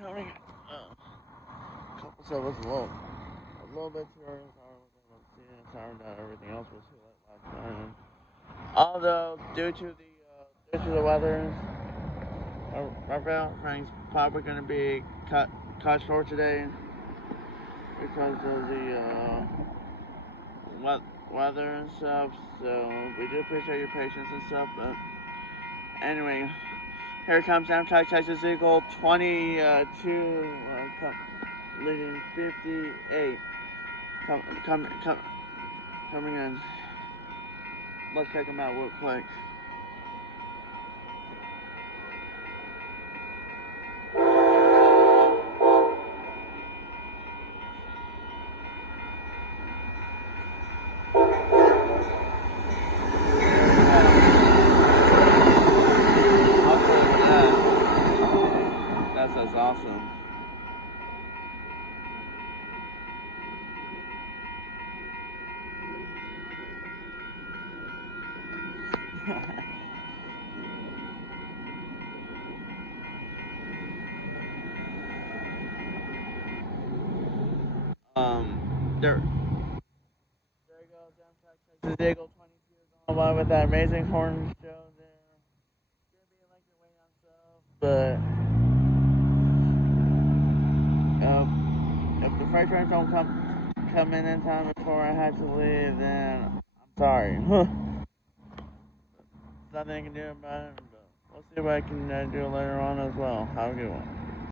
Coming, a couple of us a little bit too early. Sorry that everything else was too late last night. Although due to the weather, our train's probably going to be cut short today because of the weather and stuff. So we do appreciate your patience and stuff. But anyway, here comes Amtrak Texas Eagle 22, leading 58. Coming in. Let's check them out real quick. That's awesome. There goes Amtrak Texas Eagle 22 going by with that amazing horn show there. It's gonna be a lengthy wait on stuff, but if the freight trains don't come in time before I had to leave, then I'm sorry. There's nothing I can do about it, but we'll see what I can do later on as well. Have a good one.